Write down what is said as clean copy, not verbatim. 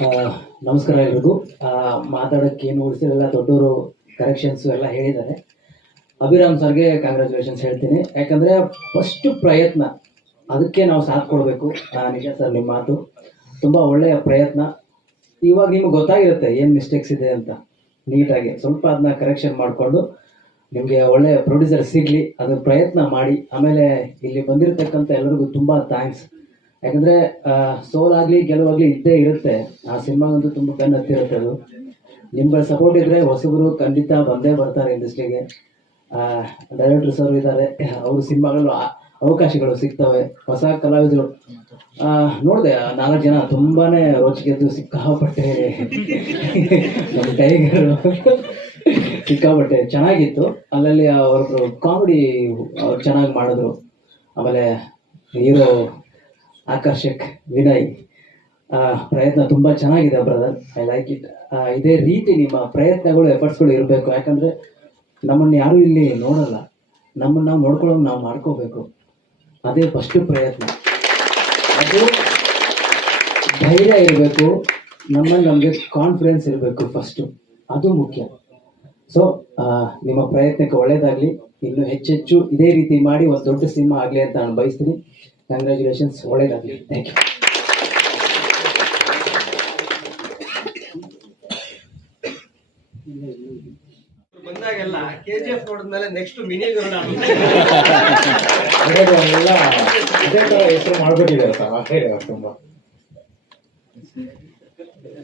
ಆ, ನಮಸ್ಕಾರ ಎಲ್ರಿಗೂ. ಮಾತಾಡೋಕ್ಕೆ ಏನು ಉಳಿಸಿರಲ್ಲ, ದೊಡ್ಡವರು ಕರೆಕ್ಷನ್ಸು ಎಲ್ಲ ಹೇಳಿದ್ದಾರೆ. ಅಭಿರಾಮ್ ಸರ್ಗೆ ಕಂಗ್ರ್ಯಾಚುಲೇಷನ್ಸ್ ಹೇಳ್ತೀನಿ, ಯಾಕಂದರೆ ಫಸ್ಟ್ ಪ್ರಯತ್ನ ಅದಕ್ಕೆ ನಾವು ಸಾಥ್ ಕೊಡಬೇಕು. ನಿಜ ಸರ್, ನಿಮ್ಮ ಮಾತು ತುಂಬ ಒಳ್ಳೆಯ ಪ್ರಯತ್ನ. ಇವಾಗ ನಿಮ್ಗೆ ಗೊತ್ತಾಗಿರುತ್ತೆ ಏನು ಮಿಸ್ಟೇಕ್ಸ್ ಇದೆ ಅಂತ. ನೀಟಾಗಿ ಸ್ವಲ್ಪ ಅದನ್ನ ಕರೆಕ್ಷನ್ ಮಾಡಿಕೊಂಡು ನಿಮಗೆ ಒಳ್ಳೆಯ ಪ್ರೊಡ್ಯೂಸರ್ ಸಿಗಲಿ, ಅದು ಪ್ರಯತ್ನ ಮಾಡಿ. ಆಮೇಲೆ ಇಲ್ಲಿ ಬಂದಿರತಕ್ಕಂಥ ಎಲ್ಲರಿಗೂ ತುಂಬ ಥ್ಯಾಂಕ್ಸ್. ಯಾಕಂದರೆ ಸೋಲಾಗಲಿ ಗೆಲುವಾಗಲಿ ಇದ್ದೇ ಇರುತ್ತೆ. ಆ ಸಿನಿಮಾಗಂತೂ ತುಂಬ ಬೆನ್ನು ಹತ್ತಿರುತ್ತೆ ಅದು. ನಿಮ್ಗಳ ಸಪೋರ್ಟ್ ಇದ್ದರೆ ಹೊಸಬರು ಖಂಡಿತ ಬಂದೇ ಬರ್ತಾರೆ ಇಂಡಸ್ಟ್ರಿಗೆ. ಡೈರೆಕ್ಟರ್ ಸರ್ ಇದ್ದಾರೆ, ಅವ್ರ ಸಿನಿಮಾಗಳು ಅವಕಾಶಗಳು ಸಿಗ್ತವೆ. ಹೊಸ ಕಲಾವಿದರು ನೋಡಿದೆ, 4 ಜನ ತುಂಬಾ ರೋಚಿಗೆದ್ದು ಸಿಕ್ಕಾಪಟ್ಟೆ ನಮ್ಮ ಟೈಗರು ಸಿಕ್ಕಾಪಟ್ಟೆ ಚೆನ್ನಾಗಿತ್ತು. ಅಲ್ಲಲ್ಲಿ ಅವ್ರದ್ದು ಕಾಮಿಡಿ ಅವ್ರು ಚೆನ್ನಾಗಿ ಮಾಡಿದ್ರು. ಆಮೇಲೆ ಹೀರೋ ಆಕರ್ಷಕ್ ವಿನಯ್ ಪ್ರಯತ್ನ ತುಂಬ ಚೆನ್ನಾಗಿದೆ ಬ್ರದರ್, ಐ ಲೈಕ್ ಇಟ್. ಇದೇ ರೀತಿ ನಿಮ್ಮ ಪ್ರಯತ್ನಗಳು ಎಫರ್ಟ್ಸ್ಗಳು ಇರಬೇಕು. ಯಾಕಂದರೆ ನಮ್ಮನ್ನು ಯಾರೂ ಇಲ್ಲಿ ನೋಡಲ್ಲ, ನಮ್ಮನ್ನು ನಾವು ನೋಡ್ಕೊಳ್ಳೋದು ನಾವು ಮಾಡ್ಕೋಬೇಕು. ಅದೇ ಫಸ್ಟು ಪ್ರಯತ್ನ. ಅದು ಧೈರ್ಯ ಇರಬೇಕು, ನಮ್ಮಲ್ಲಿ ನಮಗೆ ಕಾನ್ಫಿಡೆನ್ಸ್ ಇರಬೇಕು ಫಸ್ಟು, ಅದು ಮುಖ್ಯ. ಸೊ ನಿಮ್ಮ ಪ್ರಯತ್ನಕ್ಕೆ ಒಳ್ಳೆಯದಾಗಲಿ. ಇನ್ನು ಹೆಚ್ಚೆಚ್ಚು ಇದೇ ರೀತಿ ಮಾಡಿ ಒಂದು ದೊಡ್ಡ ಸಿನಿಮಾ ಆಗಲಿ ಅಂತ ನಾನು ಬಯಸ್ತೀನಿ. ಕಂಗ್ರ್ಯಾಚುಲೇಷನ್ಸ್, ಒಳ್ಳೆಯದಾಗಲಿ. Thank you. ಬಂದಾಗೆಲ್ಲ KGF ನೋಡಿದ್ಮೇಲೆ ನೆಕ್ಸ್ಟ್ ಮಿನಿ ಗರುಡ ಎಲ್ಲ ಅದೇ ತರ ಹೆಸರು ಮಾಡ್ಬಿಟ್ಟಿದ್ದಾರೆ ಸರ್, ತುಂಬಾ